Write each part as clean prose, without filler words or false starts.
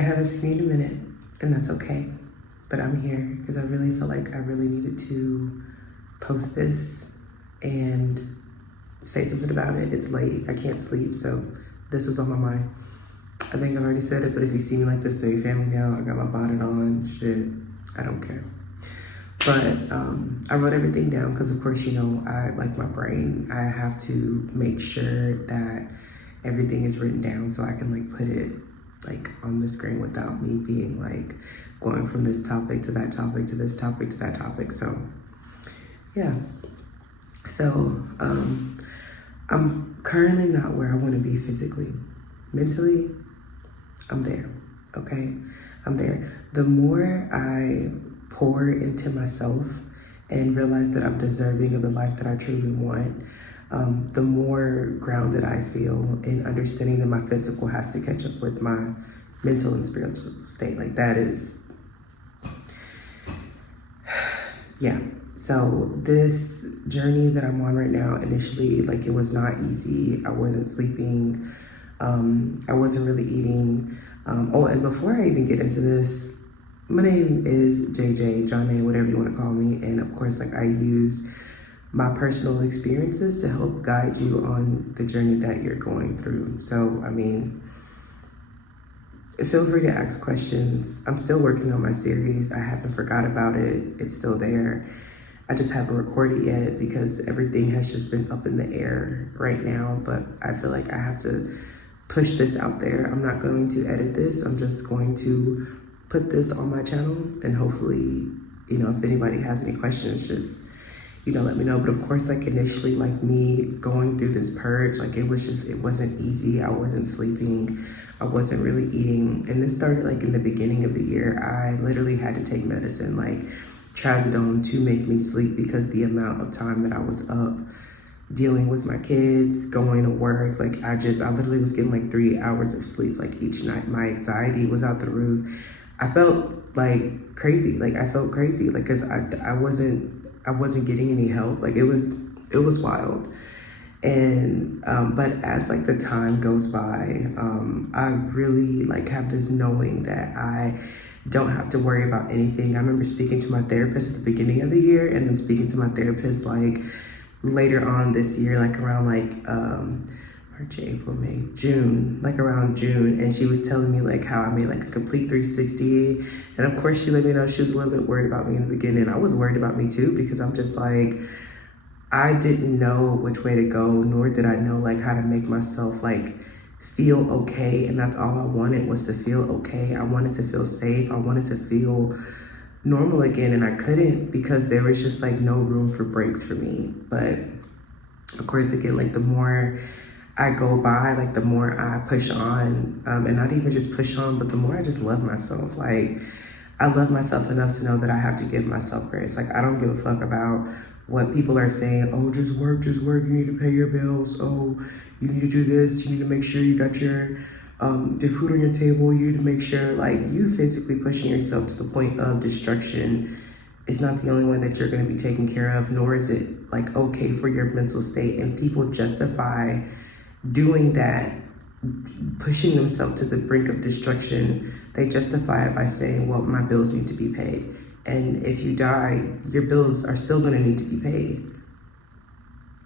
haven't seen you in a minute, and that's okay. But I'm here because I really feel like I really needed to post this and say something about it. It's late, I can't sleep, so this was on my mind. I think I've already said it, but if you see me like this, tell your family now. I got my bonnet on, shit, I don't care. But I wrote everything down because, of course, you know, I like my brain. I have to make sure that everything is written down so I can like put it like on the screen without me being like going from this topic to that topic to this topic to that topic. So yeah. So I'm currently not where I want to be physically. Mentally, I'm there. Okay, I'm there. The more I pour into myself and realize that I'm deserving of the life that I truly want, the more grounded I feel in understanding that my physical has to catch up with my mental and spiritual state. Like that is, yeah. So this journey that I'm on right now, initially, like it was not easy. I wasn't sleeping. I wasn't really eating. Oh, and before I even get into this, my name is JJ, John A, whatever you want to call me. And of course, like I use my personal experiences to help guide you on the journey that you're going through. So, I mean, feel free to ask questions. I'm still working on my series. I haven't forgot about it. It's still there. I just haven't recorded yet because everything has just been up in the air right now. But I feel like I have to push this out there. I'm not going to edit this. I'm just going to put this on my channel, and hopefully, you know, if anybody has any questions, just, you know, let me know. But of course, like initially, like me going through this purge, like it wasn't easy. I wasn't sleeping. I wasn't really eating. And this started like in the beginning of the year. I literally had to take medicine, like trazodone, to make me sleep because the amount of time that I was up dealing with my kids, going to work, like I literally was getting like 3 hours of sleep like each night. My anxiety was out the roof. I felt like crazy. Like I felt crazy, like because I wasn't getting any help. Like it was wild. And but as like the time goes by, I really like have this knowing that I don't have to worry about anything. I remember speaking to my therapist at the beginning of the year, and then speaking to my therapist like later on this year, like around like March, April, May, June, like around June. And she was telling me like how I made like a complete 360. And of course she let me know she was a little bit worried about me in the beginning. I was worried about me too, because I'm just like, I didn't know which way to go, nor did I know like how to make myself like feel okay. And that's all I wanted, was to feel okay. I wanted to feel safe. I wanted to feel normal again. And I couldn't, because there was just like no room for breaks for me. But of course, again, like the more I go by, like the more I push on, and not even just push on, but the more I just love myself. Like I love myself enough to know that I have to give myself grace. Like I don't give a fuck about what people are saying. Oh, just work, you need to pay your bills. Oh, you need to do this, you need to make sure you got your food on your table. You need to make sure, like, you physically pushing yourself to the point of destruction is not the only one that you're going to be taken care of, nor is it like okay for your mental state. And people justify doing that, pushing themselves to the brink of destruction. They justify it by saying, well, my bills need to be paid. And if you die, your bills are still going to need to be paid.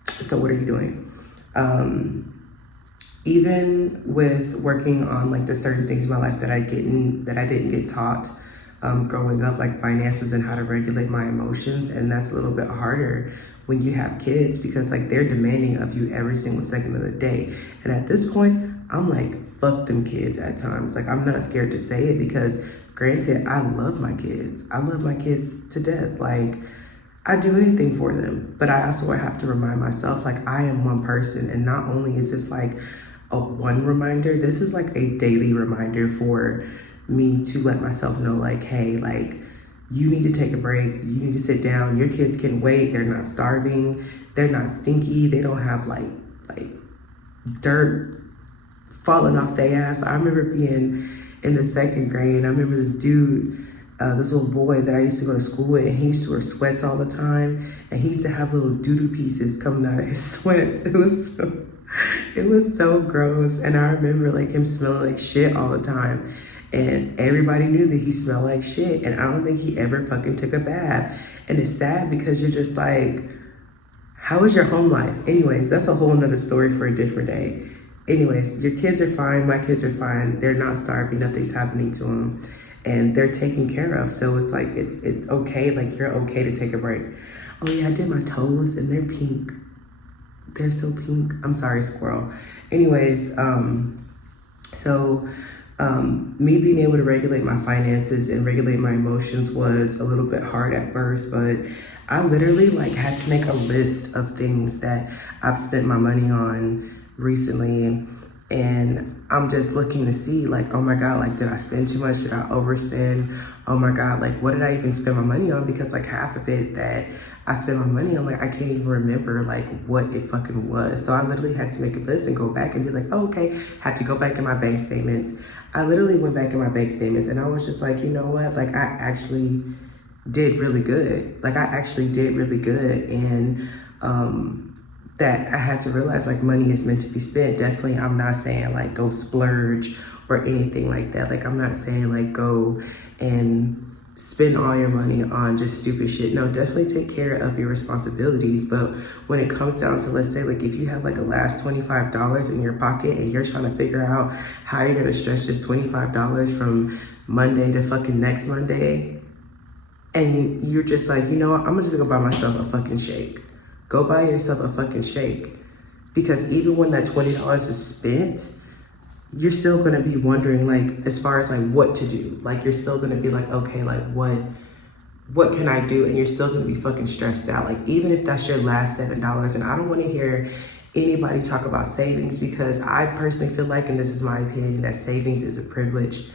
So what are you doing? Even with working on like the certain things in my life that I didn't get taught growing up, like finances and how to regulate my emotions. And that's a little bit harder when you have kids, because like they're demanding of you every single second of the day. And at this point, I'm like, fuck them kids at times. Like I'm not scared to say it, because granted, I love my kids. I love my kids to death. Like I do anything for them, but I also have to remind myself, like I am one person. And not only is this like a one reminder, this is like a daily reminder for me to let myself know, like, hey, like you need to take a break. You need to sit down. Your kids can wait. They're not starving. They're not stinky. They don't have like dirt falling off their ass. I remember being in the second grade. I remember this dude, this little boy that I used to go to school with, and he used to wear sweats all the time. And he used to have little doo-doo pieces coming out of his sweats. It was so gross. And I remember like him smelling like shit all the time. And everybody knew that he smelled like shit. And I don't think he ever fucking took a bath. And it's sad because you're just like, how is your home life? Anyways, that's a whole nother story for a different day. Anyways, your kids are fine. My kids are fine. They're not starving. Nothing's happening to them. And they're taken care of. So it's like, it's okay. Like, you're okay to take a break. Oh yeah, I did my toes and they're pink. They're so pink. I'm sorry, squirrel. Anyways, me being able to regulate my finances and regulate my emotions was a little bit hard at first, but I literally like had to make a list of things that I've spent my money on recently. And I'm just looking to see like, oh my God, like, did I spend too much? Did I overspend? Oh my God, like, what did I even spend my money on? Because like half of it that I spent my money on, like, I can't even remember like what it fucking was. So I literally had to make a list and go back and be like, oh, okay, had to go back in my bank statements. I literally went back in my bank statements and I was just like, you know what? Like, I actually did really good. Like, I actually did really good. And, that I had to realize like money is meant to be spent. Definitely, I'm not saying like go splurge or anything like that. Like, I'm not saying like go and spend all your money on just stupid shit. No, definitely take care of your responsibilities. But when it comes down to, let's say like if you have like a last $25 in your pocket and you're trying to figure out how you're gonna stretch this $25 from Monday to fucking next Monday, and you're just like, you know what, I'm gonna just go buy myself a fucking shake. Go buy yourself a fucking shake. Because even when that $20 is spent, you're still gonna be wondering like, as far as like what to do. Like, you're still gonna be like, okay, like what can I do? And you're still gonna be fucking stressed out. Like, even if that's your last $7, and I don't wanna hear anybody talk about savings, because I personally feel like, and this is my opinion, that savings is a privilege.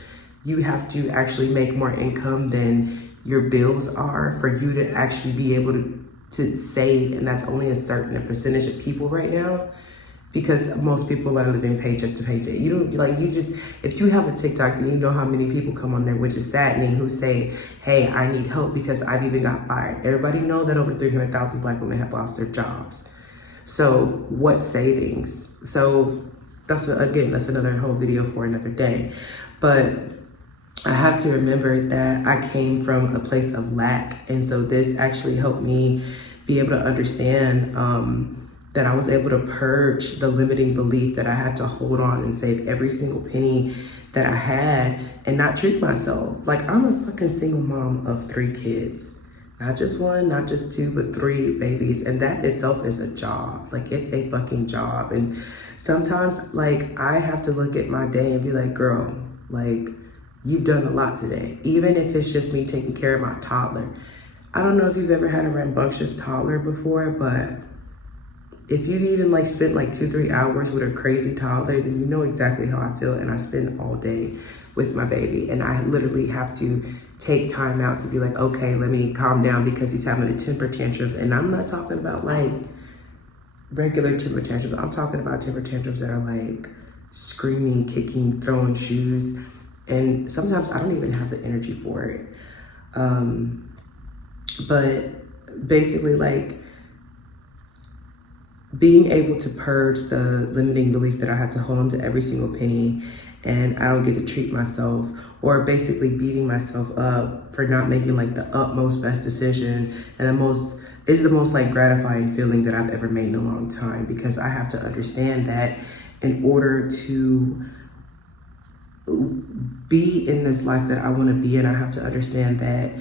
You have to actually make more income than your bills are for you to actually be able to save, and that's only a certain percentage of people right now, because most people are living paycheck to paycheck. You don't like, you just, if you have a TikTok, then you know how many people come on there, which is saddening, who say, hey, I need help because I've even got fired. Everybody know that over 300,000 Black women have lost their jobs. So what savings? So that's, again, that's another whole video for another day. But I have to remember that I came from a place of lack. And so this actually helped me be able to understand that I was able to purge the limiting belief that I had to hold on and save every single penny that I had and not treat myself. Like, I'm a fucking single mom of 3 kids. Not just 1, not just 2, but 3 babies. And that itself is a job. Like, it's a fucking job. And sometimes, like, I have to look at my day and be like, girl, like, you've done a lot today. Even if it's just me taking care of my toddler. I don't know if you've ever had a rambunctious toddler before, but if you've even like spent like 2-3 hours with a crazy toddler, then you know exactly how I feel. And I spend all day with my baby, and I literally have to take time out to be like, okay, let me calm down because he's having a temper tantrum. And I'm not talking about like regular temper tantrums. I'm talking about temper tantrums that are like screaming, kicking, throwing shoes. And sometimes I don't even have the energy for it. But basically, like, being able to purge the limiting belief that I had to hold on to every single penny and I don't get to treat myself, or basically beating myself up for not making like the utmost best decision, and the most like gratifying feeling that I've ever made in a long time, because I have to understand that in order to be in this life that I want to be in, I have to understand that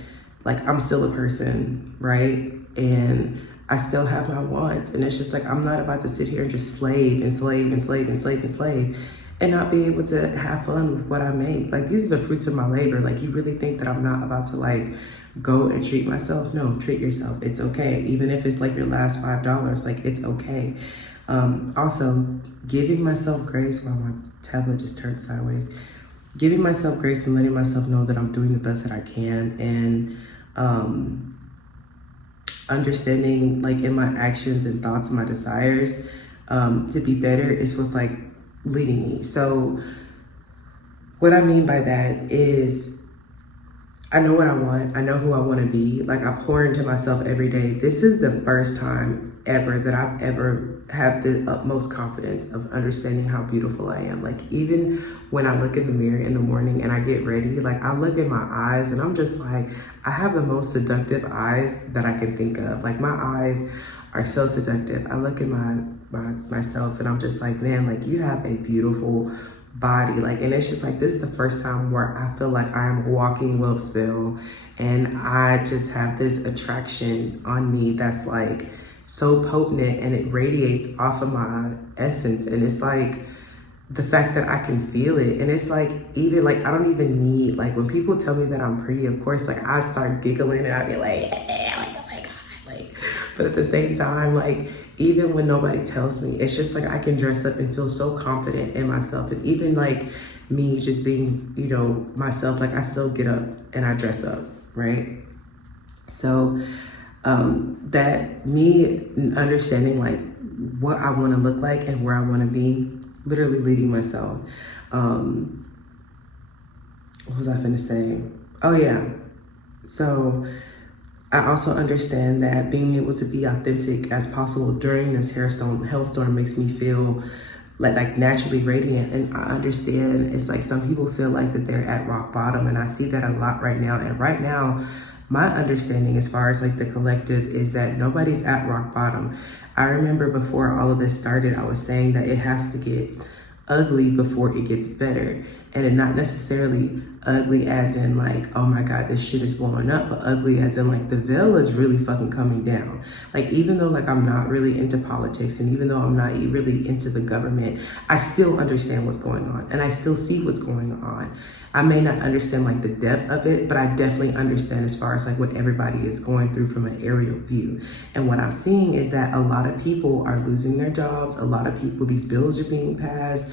like I'm still a person, right? And I still have my wants. And it's just like, I'm not about to sit here and just slave and slave and slave and slave and slave and not be able to have fun with what I make. Like, these are the fruits of my labor. Like, you really think that I'm not about to like go and treat myself? No, treat yourself. It's okay. Even if it's like your last $5, like, it's okay. Also, giving myself grace. While my tablet just turned sideways. Giving myself grace and letting myself know that I'm doing the best that I can, and understanding like in my actions and thoughts and my desires to be better is what's like leading me. So what I mean by that is, I know what I want. I know who I want to be. Like, I pour into myself every day. This is the first time ever that I've ever had the utmost confidence of understanding how beautiful I am. Like, even when I look in the mirror in the morning and I get ready, like, I look at my eyes and I'm just like, I have the most seductive eyes that I can think of. Like, my eyes are so seductive. I look at myself and I'm just like, man, like, you have a beautiful body. Like, and it's just like, this is the first time where I feel like I am a walking love spell, and I just have this attraction on me that's like so potent, and it radiates off of my essence. And it's like the fact that I can feel it, and it's like, even like, I don't even need, like, when people tell me that I'm pretty, of course, like, I start giggling and I be like, yeah, like, oh my God, like, but at the same time, like, even when nobody tells me, it's just like I can dress up and feel so confident in myself. And even like me just being, you know, myself, like, I still get up and I dress up, right? So that me understanding like what I want to look like and where I want to be, literally leading myself. What was I finna say? Oh yeah. So I also understand that being able to be authentic as possible during this hellstorm makes me feel like naturally radiant. And I understand it's like some people feel like that they're at rock bottom, and I see that a lot right now. And right now, my understanding as far as like the collective is that nobody's at rock bottom. I remember before all of this started, I was saying that it has to get ugly before it gets better. And it not necessarily ugly as in like, oh my God, this shit is blowing up, but ugly as in like the veil is really fucking coming down. Like, even though like I'm not really into politics, and even though I'm not really into the government, I still understand what's going on, and I still see what's going on. I may not understand like the depth of it, but I definitely understand as far as like what everybody is going through from an aerial view. And what I'm seeing is that a lot of people are losing their jobs. A lot of people, these bills are being passed,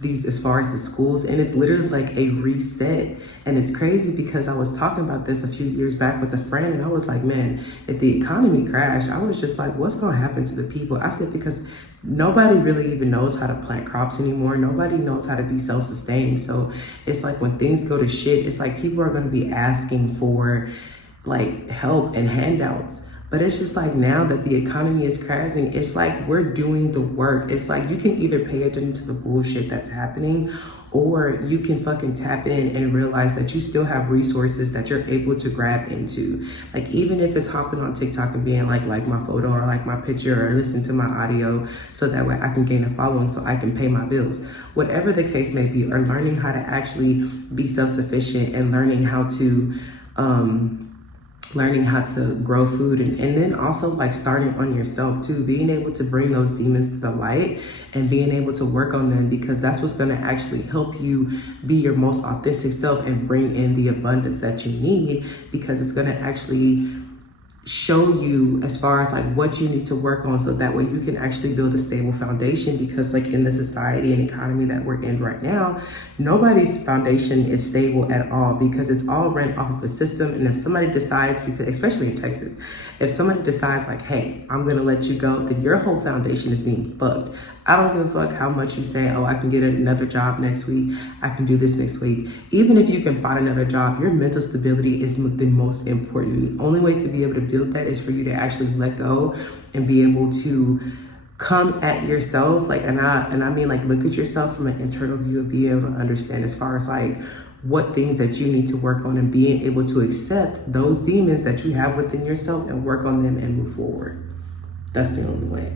these, as far as the schools, and it's literally like a reset. And it's crazy because I was talking about this a few years back with a friend, and I was like, man, if the economy crashed, I was just like, what's going to happen to the people? I said, because nobody really even knows how to plant crops anymore. Nobody knows how to be self-sustaining. So it's like when things go to shit, it's like people are going to be asking for like help and handouts. But it's just like, now that the economy is crashing, it's like we're doing the work. It's like you can either pay attention to the bullshit that's happening, or you can fucking tap in and realize that you still have resources that you're able to grab into. Like, even if it's hopping on TikTok and being like my photo or like my picture, or listen to my audio so that way I can gain a following so I can pay my bills. Whatever the case may be, or learning how to actually be self-sufficient, and learning how to grow food, and then also like starting on yourself too, being able to bring those demons to the light and being able to work on them, because that's what's going to actually help you be your most authentic self and bring in the abundance that you need, because it's going to actually show you as far as like what you need to work on, so that way you can actually build a stable foundation. Because like in the society and economy that we're in right now, nobody's foundation is stable at all, because it's all run off of a system. And if somebody decides, because especially in Texas, if somebody decides like, hey, I'm gonna let you go, then your whole foundation is being fucked. I don't give a fuck how much you say, oh, I can get another job next week, I can do this next week. Even if you can find another job, your mental stability is the most important. The only way to be able to build that is for you to actually let go and be able to come at yourself. Like, and I mean like, look at yourself from an internal view, and be able to understand as far as like what things that you need to work on, and being able to accept those demons that you have within yourself and work on them and move forward. That's the only way.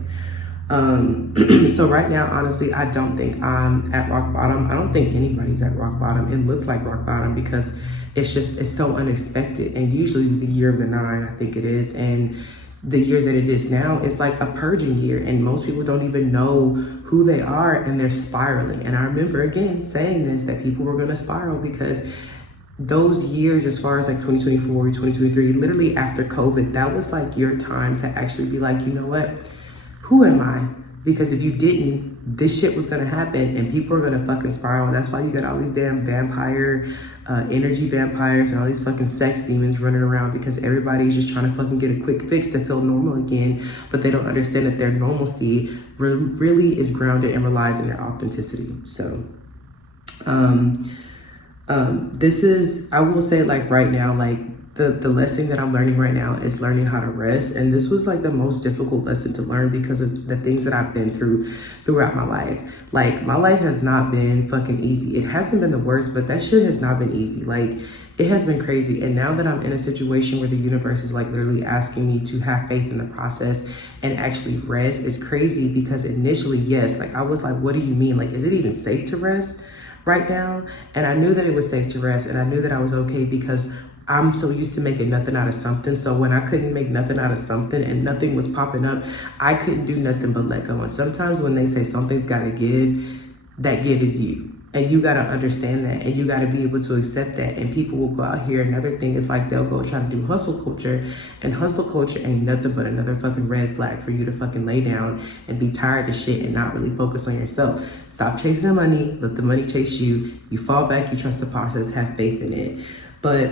So right now, honestly, I don't think I'm at rock bottom. I don't think anybody's at rock bottom. It looks like rock bottom because it's so unexpected. And usually the year of the 9, I think it is, and the year that it is now is like a purging year, and most people don't even know who they are, and they're spiraling. And I remember again saying this, that people were going to spiral, because those years, as far as like 2024, 2023, literally after COVID, that was like your time to actually be like, you know what? Who am I? Because if you didn't, this shit was gonna happen, and people are gonna fucking spiral. That's why you got all these damn vampire, energy vampires, and all these fucking sex demons running around, because everybody's just trying to fucking get a quick fix to feel normal again, but they don't understand that their normalcy really is grounded and relies on their authenticity. So, this is, I will say like right now, like the lesson that I'm learning right now is learning how to rest. And this was like the most difficult lesson to learn because of the things that I've been through throughout my life. Like, my life has not been fucking easy. It hasn't been the worst, but that shit has not been easy. Like, it has been crazy. And now that I'm in a situation where the universe is like literally asking me to have faith in the process and actually rest, it's crazy because initially, yes, like I was like, what do you mean? Like, is it even safe to rest right now? And I knew that it was safe to rest, and I knew that I was okay because I'm so used to making nothing out of something. So when I couldn't make nothing out of something and nothing was popping up, I couldn't do nothing but let go. And sometimes when they say something's gotta give, that give is you. And you gotta understand that, and you gotta be able to accept that. And people will go out here. Another thing is like they'll go try to do hustle culture, and hustle culture ain't nothing but another fucking red flag for you to fucking lay down and be tired of shit and not really focus on yourself. Stop chasing the money, let the money chase you. You fall back, you trust the process, have faith in it. But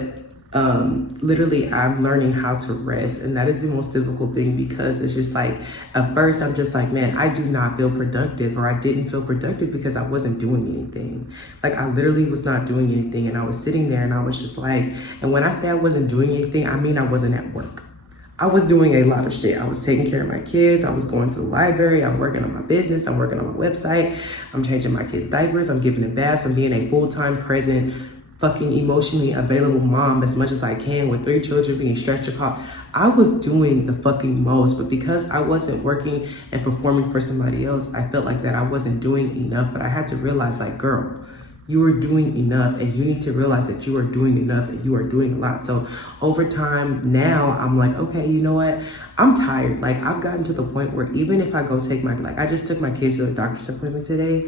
literally I'm learning how to rest, and that is the most difficult thing because it's just like at first I'm just like, man, I do not feel productive, or I didn't feel productive because I wasn't doing anything. Like, I literally was not doing anything, and I was sitting there and I was just like, and when I say I wasn't doing anything, I mean I wasn't at work. I was doing a lot of shit. I was taking care of my kids. I was going to the library. I'm working on my business. I'm working on my website. I'm changing my kids' diapers. I'm giving them baths. I'm being a full-time present, fucking emotionally available mom as much as I can with 3 children, being stretched apart. I was doing the fucking most, but because I wasn't working and performing for somebody else, I felt like that I wasn't doing enough. But I had to realize, like, girl, you are doing enough, and you need to realize that you are doing enough and you are doing a lot. So over time now I'm like, okay, you know what? I'm tired. Like, I've gotten to the point where even if I go take my, like, I just took my kids to the doctor's appointment today.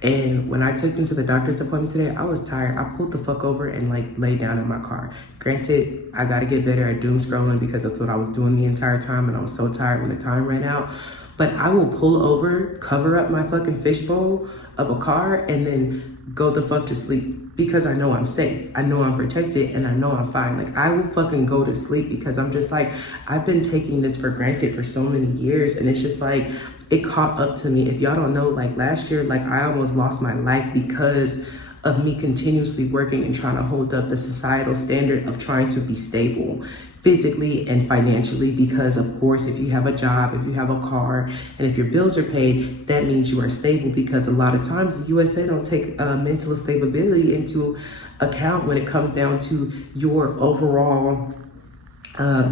And when I took them to the doctor's appointment today, I was tired. I pulled the fuck over and like laid down in my car. Granted, I gotta get better at doom scrolling because that's what I was doing the entire time, and I was so tired when the time ran out. But I will pull over, cover up my fucking fishbowl of a car, and then go the fuck to sleep because I know I'm safe. I know I'm protected, and I know I'm fine. Like, I will fucking go to sleep because I'm just like, I've been taking this for granted for so many years, and it's just like, it caught up to me. If y'all don't know, like last year, like I almost lost my life because of me continuously working and trying to hold up the societal standard of trying to be stable physically and financially, because of course, if you have a job, if you have a car, and if your bills are paid, that means you are stable, because a lot of times the USA don't take mental stability into account when it comes down to your overall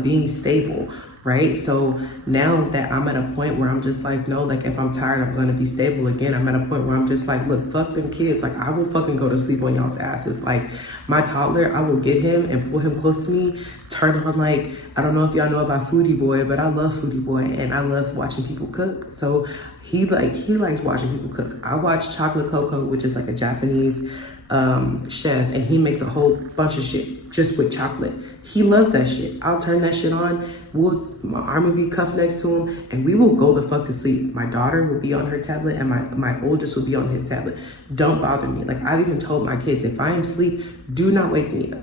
being stable. Right? So now that I'm at a point where I'm just like, no, like if I'm tired, I'm going to be stable again. I'm at a point where I'm just like, look, fuck them kids. Like, I will fucking go to sleep on y'all's asses. Like, my toddler, I will get him and pull him close to me, turn on, like, I don't know if y'all know about Foodie Boy, but I love Foodie Boy, and I love watching people cook. So he likes watching people cook. I watch Chocolate Coco, which is like a Japanese chef, and he makes a whole bunch of shit just with chocolate. He loves that shit. I'll turn that shit on. My arm will be cuffed next to him, and we will go the fuck to sleep. My daughter will be on her tablet, and my oldest will be on his tablet. Don't bother me. Like, I've even told my kids, if I am asleep, do not wake me up.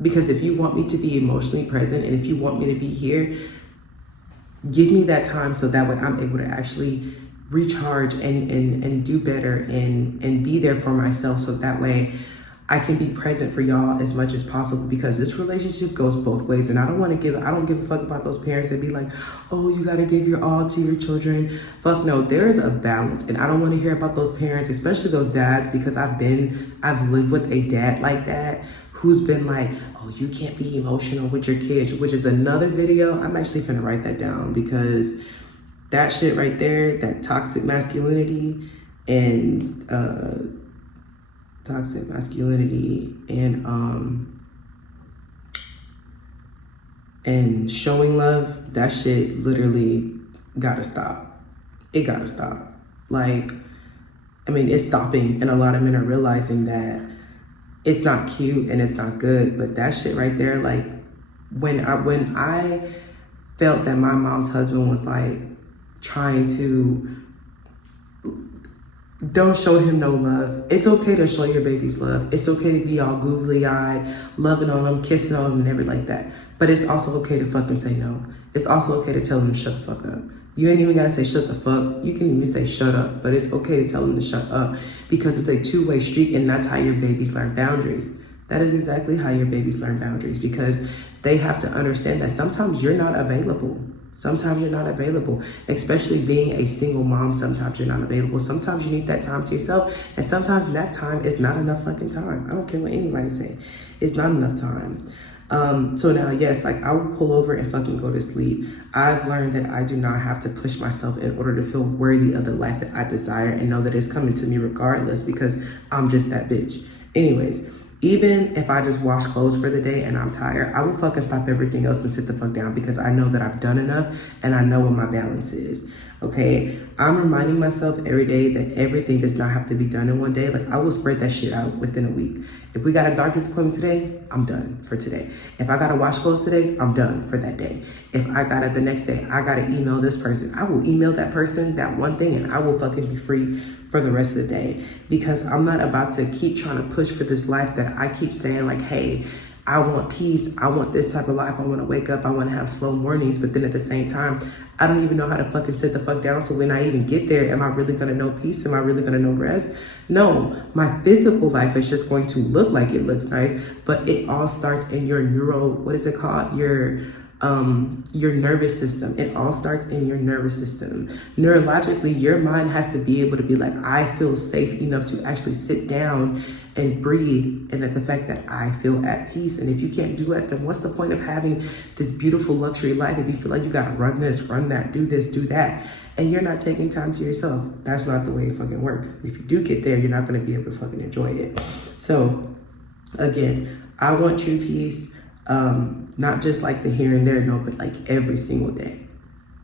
Because if you want me to be emotionally present, and if you want me to be here, give me that time so that way I'm able to actually recharge and do better and be there for myself, so that way I can be present for y'all as much as possible, because this relationship goes both ways. And I don't give a fuck about those parents that be like, oh, you gotta give your all to your children. Fuck no, there is a balance. And I don't want to hear about those parents, especially those dads, because I've lived with a dad like that who's been like, oh, you can't be emotional with your kids, which is another video. I'm actually finna write that down, because that shit right there, that toxic masculinity and showing love, that shit literally gotta stop. It gotta stop. Like, I mean, it's stopping, and a lot of men are realizing that it's not cute and it's not good. But that shit right there, like, when I felt that my mom's husband was like trying to, don't show him no love. It's okay to show your babies love. It's okay to be all googly-eyed, loving on them, kissing on them, and everything like that. But it's also okay to fucking say no. It's also okay to tell them to shut the fuck up. You ain't even gotta say shut the fuck. You can even say shut up, but it's okay to tell them to shut up, because it's a two-way street, and that's how your babies learn boundaries. That is exactly how your babies learn boundaries, because they have to understand that sometimes you're not available. Sometimes you're not available, especially being a single mom. Sometimes you're not available. Sometimes you need that time to yourself. And sometimes that time is not enough fucking time. I don't care what anybody say. It's not enough time. So now, yes, like I will pull over and fucking go to sleep. I've learned that I do not have to push myself in order to feel worthy of the life that I desire and know that it's coming to me regardless because I'm just that bitch. Anyways, even if I just wash clothes for the day and I'm tired, I will fucking stop everything else and sit the fuck down because I know that I've done enough and I know what my balance is. Okay, I'm reminding myself every day that everything does not have to be done in one day. Like I will spread that shit out within a week. If we got a doctor's appointment today, I'm done for today. If I gotta wash clothes today, I'm done for that day. If I gotta the next day, I gotta email this person, I will email that person that one thing and I will fucking be free for the rest of the day because I'm not about to keep trying to push for this life that I keep saying like, hey, I want peace. I want this type of life. I want to wake up. I want to have slow mornings. But then at the same time, I don't even know how to fucking sit the fuck down. So when I even get there, am I really going to know peace? Am I really going to know rest? No, my physical life is just going to look like it looks nice. But it all starts in your what is it called? Your nervous system. It all starts in your nervous system. Neurologically, your mind has to be able to be like, I feel safe enough to actually sit down and breathe, and at the fact that I feel at peace. And if you can't do it, then what's the point of having this beautiful luxury life if you feel like you gotta run this, run that, do this, do that, and you're not taking time to yourself? That's not the way it fucking works. If you do get there, you're not gonna be able to fucking enjoy it. So again, I want true peace, not just like the here and there, no, but like every single day.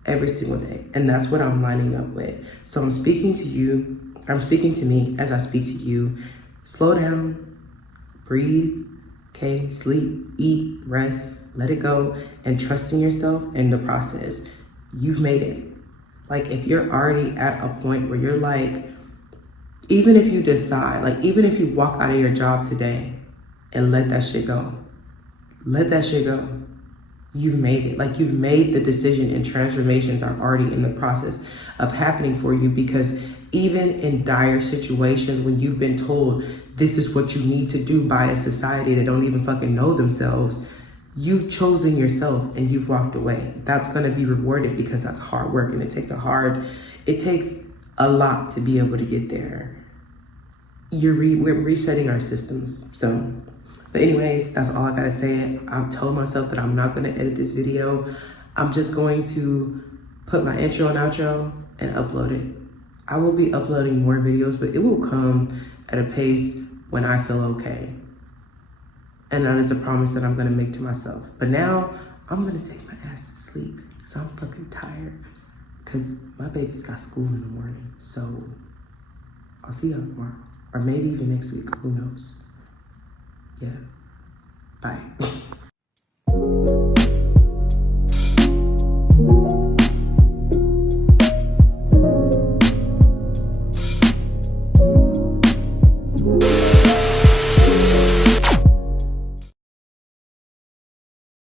Every single day. And that's what I'm lining up with. So I'm speaking to you, I'm speaking to me as I speak to you. Slow down, breathe, okay, sleep, eat, rest, let it go, and trust in yourself in the process. You've made it. Like if you're already at a point where you're like, even if you decide, like even if you walk out of your job today and let that shit go, let that shit go. You've made it. Like you've made the decision and transformations are already in the process of happening for you because even in dire situations when you've been told this is what you need to do by a society that don't even fucking know themselves, you've chosen yourself and you've walked away. That's going to be rewarded because that's hard work and it takes a lot to be able to get there. We're resetting our systems. So, but anyways, that's all I gotta say. I've told myself that I'm not gonna edit this video. I'm just going to put my intro and outro and upload it. I will be uploading more videos, but it will come at a pace when I feel okay. And that is a promise that I'm gonna make to myself. But now, I'm gonna take my ass to sleep because I'm fucking tired because my baby's got school in the morning. So, I'll see y'all tomorrow. Or maybe even next week, who knows? Yeah, bye.